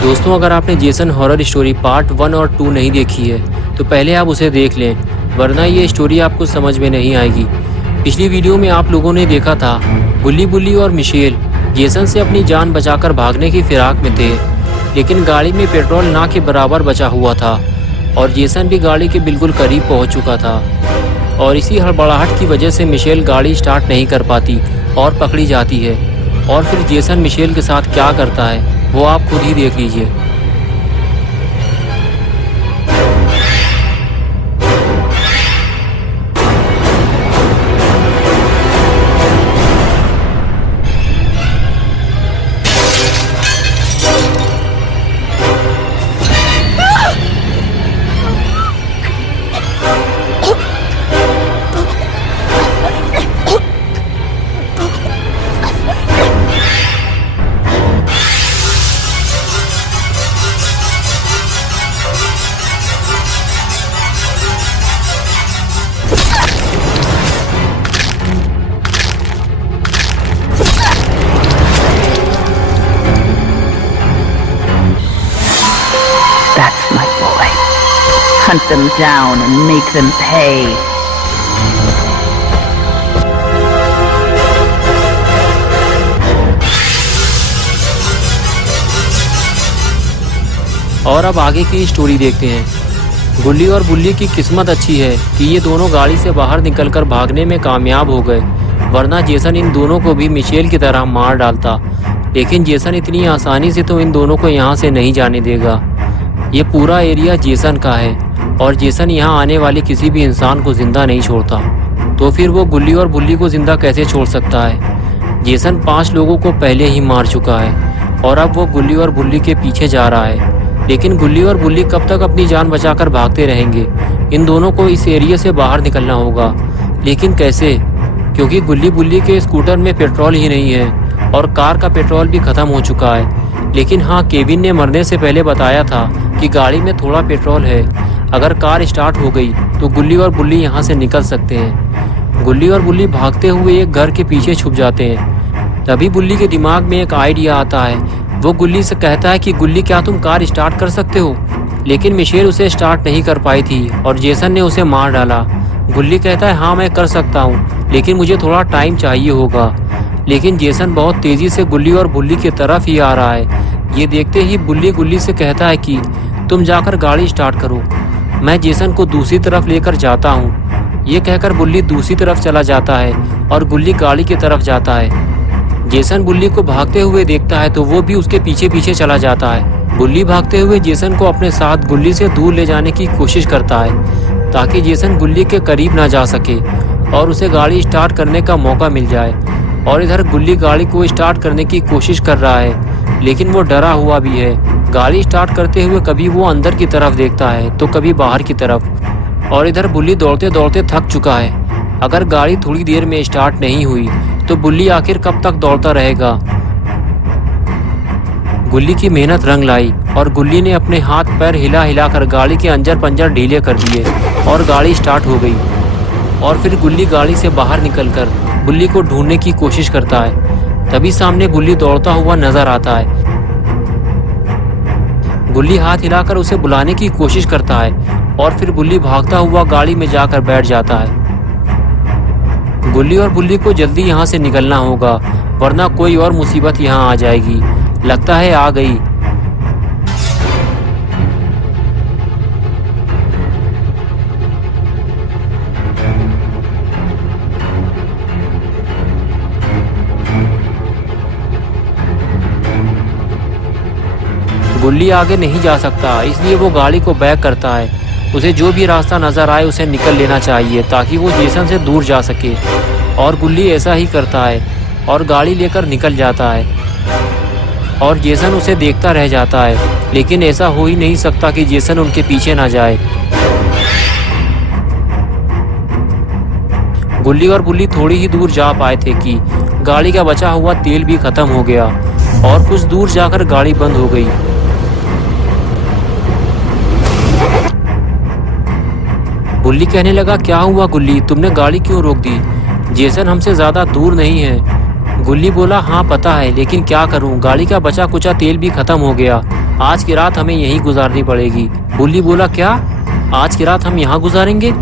दोस्तों, अगर आपने जेसन हॉरर स्टोरी पार्ट 1 और 2 नहीं देखी है तो पहले आप उसे देख लें, वरना ये स्टोरी आपको समझ में नहीं आएगी। पिछली वीडियो में आप लोगों ने देखा था गुल्ली बुल्ली और मिशेल जेसन से अपनी जान बचाकर भागने की फिराक में थे, लेकिन गाड़ी में पेट्रोल ना के बराबर बचा हुआ था और जेसन भी गाड़ी के बिल्कुल करीब पहुंच चुका था। और इसी हड़बड़ाहट की वजह से मिशेल गाड़ी स्टार्ट नहीं कर पाती और पकड़ी जाती है। और फिर जेसन मिशेल के साथ क्या करता है वो आप खुद ही देख लीजिए। That's my boy. Hunt them down and make them pay. और अब आगे की स्टोरी देखते हैं। गुल्ली और बुल्ली की किस्मत अच्छी है कि ये दोनों गाड़ी से बाहर निकलकर भागने में कामयाब हो गए, वरना जेसन इन दोनों को भी मिशेल की तरह मार डालता। लेकिन जेसन इतनी आसानी से तो इन दोनों को यहाँ से नहीं जाने देगा। ये पूरा एरिया जेसन का है और जेसन यहाँ आने वाले किसी भी इंसान को जिंदा नहीं छोड़ता, तो फिर वो गुल्ली और बुल्ली को जिंदा कैसे छोड़ सकता है। जेसन 5 लोगों को पहले ही मार चुका है और अब वो गुल्ली और बुल्ली के पीछे जा रहा है। लेकिन गुल्ली और बुल्ली कब तक अपनी जान बचाकर भागते रहेंगे? इन दोनों को इस एरिया से बाहर निकलना होगा, लेकिन कैसे? क्योंकि गुल्ली बुल्ली के स्कूटर में पेट्रोल ही नहीं है और कार का पेट्रोल भी खत्म हो चुका है। लेकिन हाँ, केविन ने मरने से पहले बताया था कि गाड़ी में थोड़ा पेट्रोल है। अगर कार स्टार्ट हो गई तो गुल्ली और बुल्ली यहाँ से निकल सकते हैं। गुल्ली और बुल्ली भागते हुए एक घर के पीछे छुप जाते हैं। तभी बुल्ली के दिमाग में एक आइडिया आता है। वो गुल्ली से कहता है कि गुल्ली, क्या तुम कार स्टार्ट कर सकते हो? लेकिन मिशेल उसे स्टार्ट नहीं कर पाई थी और जेसन ने उसे मार डाला। गुल्ली कहता है, हाँ मैं कर सकता हूँ, लेकिन मुझे थोड़ा टाइम चाहिए होगा। लेकिन जेसन बहुत तेज़ी से गुल्ली और बुल्ली की तरफ ही आ रहा है। ये देखते ही बुल्ली गुल्ली से कहता है कि तुम जाकर गाड़ी स्टार्ट करो, मैं जेसन को दूसरी तरफ लेकर जाता हूँ। ये कहकर बुल्ली दूसरी तरफ चला जाता है और गुल्ली गाड़ी की तरफ जाता है। जेसन बुल्ली को भागते हुए देखता है तो वो भी उसके पीछे पीछे चला जाता है। बुल्ली भागते हुए जेसन को अपने साथ गुल्ली से दूर ले जाने की कोशिश करता है ताकि जेसन गुल्ली के करीब ना जा सके और उसे गाड़ी स्टार्ट करने का मौका मिल जाए। और इधर गुल्ली गाड़ी को स्टार्ट करने की कोशिश कर रहा है, लेकिन वो डरा हुआ भी है। गाड़ी स्टार्ट करते हुए कभी वो अंदर की तरफ देखता है तो कभी बाहर की तरफ। और इधर बुल्ली दौड़ते दौड़ते थक चुका है। अगर गाड़ी थोड़ी देर में स्टार्ट नहीं हुई तो बुल्ली आखिर कब तक दौड़ता रहेगा? गुल्ली की मेहनत रंग लाई और गुल्ली ने अपने हाथ पैर हिला हिलाकर गाड़ी के अंजर पंजर ढीले कर दिए और गाड़ी स्टार्ट हो गई। और फिर गुल्ली गाड़ी से बाहर निकलकर बुल्ली को ढूंढने की कोशिश करता है। तभी सामने बुल्ली दौड़ता हुआ नजर आता है। गुल्ली हाथ हिलाकर उसे बुलाने की कोशिश करता है और फिर बुल्ली भागता हुआ गाड़ी में जाकर बैठ जाता है। गुल्ली और बुल्ली को जल्दी यहाँ से निकलना होगा, वरना कोई और मुसीबत यहाँ आ जाएगी। लगता है आ गई। गुल्ली आगे नहीं जा सकता, इसलिए वो गाड़ी को बैक करता है। उसे जो भी रास्ता नजर आए उसे निकल लेना चाहिए ताकि वो जेसन से दूर जा सके। और गुल्ली ऐसा ही करता है और गाड़ी लेकर निकल जाता है और जेसन उसे देखता रह जाता है। लेकिन ऐसा हो ही नहीं सकता कि जेसन उनके पीछे ना जाए। गुल्ली और बुल्ली थोड़ी ही दूर जा पाए थे कि गाड़ी का बचा हुआ तेल भी खत्म हो गया और कुछ दूर जाकर गाड़ी बंद हो गई। बुल्ली कहने लगा, क्या हुआ गुल्ली, तुमने गाड़ी क्यों रोक दी? जेसन हमसे ज़्यादा दूर नहीं है। गुल्ली बोला, हाँ पता है, लेकिन क्या करूं, गाड़ी का बचा कुचा तेल भी खत्म हो गया आज की रात हमें यहीं गुजारनी पड़ेगी। बुल्ली बोला, क्या आज की रात हम यहाँ गुजारेंगे?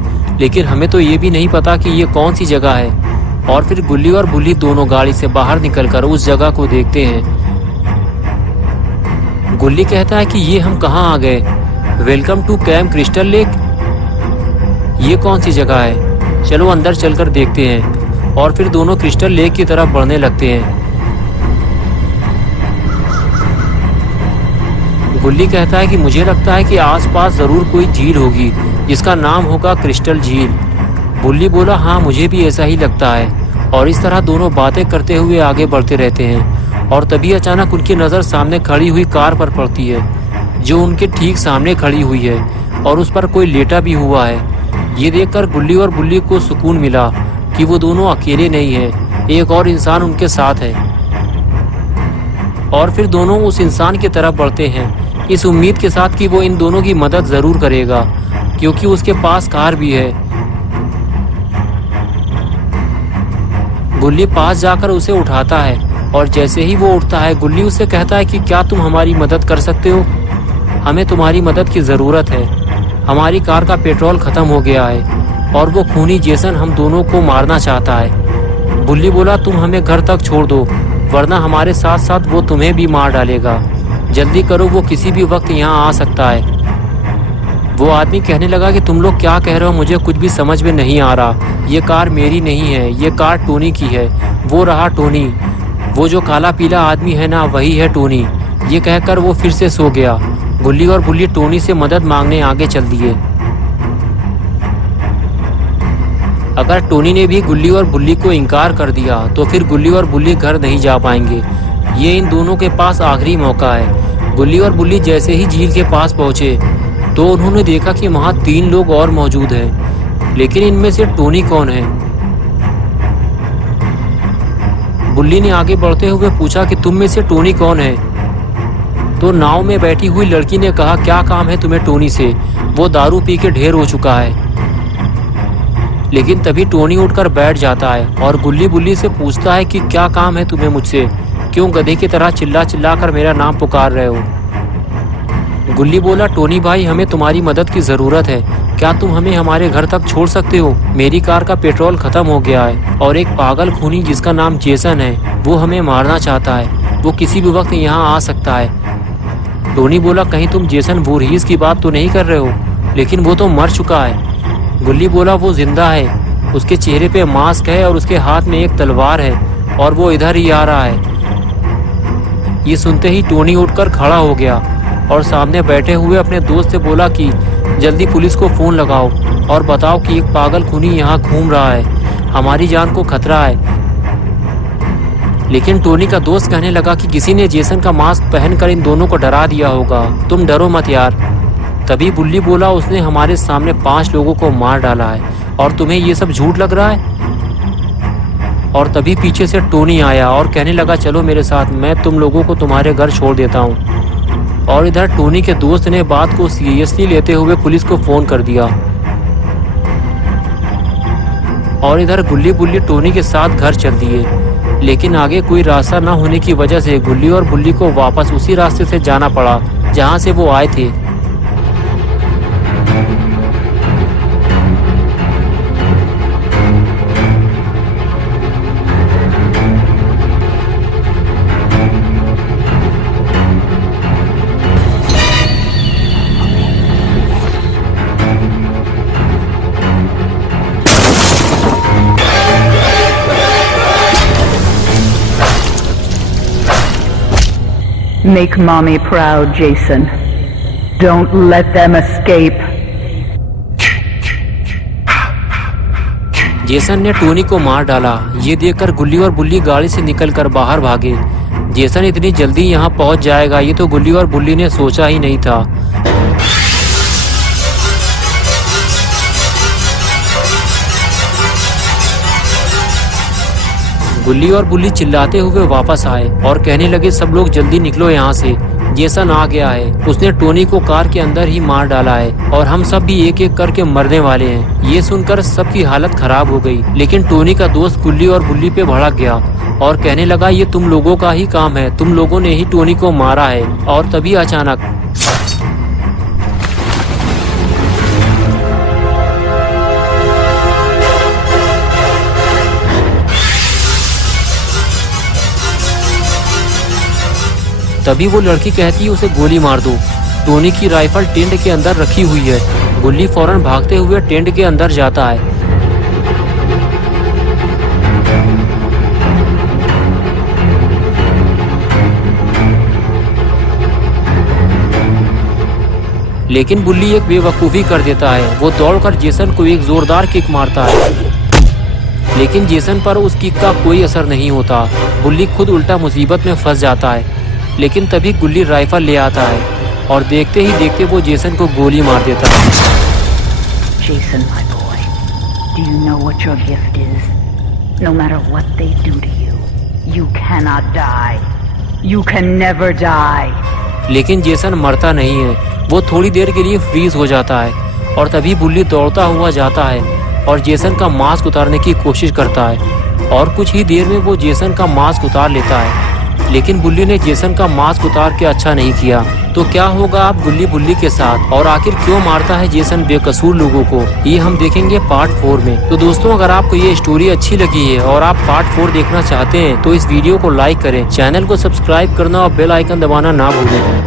लेकिन हमें तो ये भी नहीं पता कि ये कौन सी जगह है। और फिर गुल्ली और बुल्ली दोनों गाड़ी से बाहर निकलकर उस जगह को देखते हैं। गुल्ली कहता है कि ये हम कहाँ आ गए? Welcome to Camp Crystal Lake. ये कौन सी जगह है? चलो अंदर चलकर देखते हैं। और फिर दोनों क्रिस्टल लेक की तरफ बढ़ने लगते हैं। गुल्ली कहता है कि मुझे लगता है कि आसपास जरूर कोई झील होगी जिसका नाम होगा क्रिस्टल झील। बुल्ली बोला, हाँ मुझे भी ऐसा ही लगता है। और इस तरह दोनों बातें करते हुए आगे बढ़ते रहते हैं। और तभी अचानक उनकी नज़र सामने खड़ी हुई कार पर पड़ती है जो उनके ठीक सामने खड़ी हुई है और उस पर कोई लेटा भी हुआ है। ये देखकर गुल्ली और बुल्ली को सुकून मिला कि वो दोनों अकेले नहीं हैं, एक और इंसान उनके साथ है। और फिर दोनों उस इंसान की तरफ बढ़ते हैं, इस उम्मीद के साथ कि वो इन दोनों की मदद ज़रूर करेगा क्योंकि उसके पास कार भी है। गुल्ली पास जाकर उसे उठाता है और जैसे ही वो उठता है गुल्ली उससे कहता है कि क्या तुम हमारी मदद कर सकते हो? हमें तुम्हारी मदद की ज़रूरत है। हमारी कार का पेट्रोल ख़त्म हो गया है और वो खूनी जेसन हम दोनों को मारना चाहता है। बुल्ली बोला, तुम हमें घर तक छोड़ दो वरना हमारे साथ साथ वो तुम्हें भी मार डालेगा। जल्दी करो, वो किसी भी वक्त यहाँ आ सकता है। वो आदमी कहने लगा कि तुम लोग क्या कह रहे हो? मुझे कुछ भी समझ में नहीं आ रहा। ये कार मेरी नहीं है, ये कार टोनी की है। वो रहा टोनी, वो जो काला पीला आदमी है ना, वही है टोनी। ये कहकर वो फिर से सो गया। गुल्ली और बुल्ली टोनी से मदद मांगने आगे चल दिए। अगर टोनी ने भी गुल्ली और बुल्ली को इनकार कर दिया तो फिर गुल्ली और बुल्ली घर नहीं जा पाएंगे। ये इन दोनों के पास आखिरी मौका है। गुल्ली और बुल्ली जैसे ही झील के पास पहुंचे तो उन्होंने देखा कि वहां 3 लोग और मौजूद हैं, लेकिन इनमें से टोनी कौन है? बुल्ली ने आगे बढ़ते हुए पूछा कि तुम में से टोनी कौन है? तो नाव में बैठी हुई लड़की ने कहा, क्या काम है तुम्हें टोनी से? वो दारू पी के ढेर हो चुका है। लेकिन तभी टोनी उठकर बैठ जाता है और गुल्ली बुल्ली से पूछता है कि क्या काम है तुम्हें मुझसे? क्यों गधे की तरह चिल्ला चिल्ला कर मेरा नाम पुकार रहे हो? गुल्ली बोला, टोनी भाई हमें तुम्हारी मदद की ज़रूरत है। क्या तुम हमें हमारे घर तक छोड़ सकते हो? मेरी कार का पेट्रोल ख़त्म हो गया है और एक पागल खूनी जिसका नाम जेसन है वो हमें मारना चाहता है। वो किसी भी वक्त यहाँ आ सकता है। टोनी बोला, कहीं तुम जेसन वोरहीस की बात तो नहीं कर रहे हो? लेकिन वो तो मर चुका है। गुल्ली बोला, वो जिंदा है। उसके चेहरे पे मास्क है और उसके हाथ में एक तलवार है और वो इधर ही आ रहा है। ये सुनते ही टोनी उठकर खड़ा हो गया और सामने बैठे हुए अपने दोस्त से बोला कि जल्दी पुलिस को फ़ोन लगाओ और बताओ कि एक पागल खूनी यहाँ घूम रहा है, हमारी जान को खतरा है। लेकिन टोनी का दोस्त कहने लगा कि किसी ने जेसन का मास्क पहनकर इन दोनों को डरा दिया होगा, तुम डरो मत यार। तभी बुल्ली बोला, उसने हमारे सामने 5 लोगों को मार डाला है और तुम्हें ये सब झूठ लग रहा है? और तभी पीछे से टोनी आया और कहने लगा, चलो मेरे साथ, मैं तुम लोगों को तुम्हारे घर छोड़ देता हूँ। और इधर टोनी के दोस्त ने बात को सीरियसली लेते हुए पुलिस को फ़ोन कर दिया। और इधर गुल्ली बुल्ली टोनी के साथ घर चल दिए। लेकिन आगे कोई रास्ता न होने की वजह से गुल्ली और बुल्ली को वापस उसी रास्ते से जाना पड़ा जहाँ से वो आए थे। Make mommy proud, Jason. Don't let them escape. Jason ने टोनी को मार डाला। ये देखकर गुल्ली और बुल्ली गाड़ी से निकलकर बाहर भागे। जेसन इतनी जल्दी यहाँ पहुँच जाएगा ये तो गुल्ली और बुल्ली ने सोचा ही नहीं था। गुल्ली और बुल्ली चिल्लाते हुए वापस आए और कहने लगे, सब लोग जल्दी निकलो यहाँ से। जेसन आ गया है। उसने टोनी को कार के अंदर ही मार डाला है और हम सब भी एक एक करके मरने वाले हैं। ये सुनकर सबकी हालत खराब हो गई, लेकिन टोनी का दोस्त गुल्ली और बुल्ली पे भड़क गया और कहने लगा ये तुम लोगों का ही काम है, तुम लोगों ने ही टोनी को मारा है। और तभी अचानक तभी वो लड़की कहती है उसे गोली मार दो। टोनी की राइफल टेंट के अंदर रखी हुई है। गुल्ली फौरन भागते हुए टेंट के अंदर जाता है। लेकिन बुल्ली एक बेवकूफ़ी कर देता है। वो दौड़कर जेसन को एक जोरदार किक मारता है, लेकिन जेसन पर उस किक का कोई असर नहीं होता। बुल्ली खुद उल्टा मुसीबत में फंस जाता है। लेकिन तभी गुल्ली राइफल ले आता है और देखते ही देखते वो जेसन को गोली मार देता है। Jason, my boy, do you know what your gift is? No matter what they do to you, you cannot die. You can never die. लेकिन जेसन मरता नहीं है। वो थोड़ी देर के लिए फ्रीज हो जाता है और तभी बुल्ली दौड़ता हुआ जाता है और जेसन का मास्क उतारने की कोशिश करता है और कुछ ही देर में वो जेसन का मास्क उतार लेता है। लेकिन बुल्ली ने जेसन का मास्क उतार के अच्छा नहीं किया। तो क्या होगा अब गुल्ली बुल्ली के साथ, और आखिर क्यों मारता है जेसन बेकसूर लोगों को, ये हम देखेंगे पार्ट 4 में। तो दोस्तों, अगर आपको ये स्टोरी अच्छी लगी है और आप पार्ट 4 देखना चाहते हैं तो इस वीडियो को लाइक करें, चैनल को सब्सक्राइब करना और बेल आइकन दबाना ना भूलें।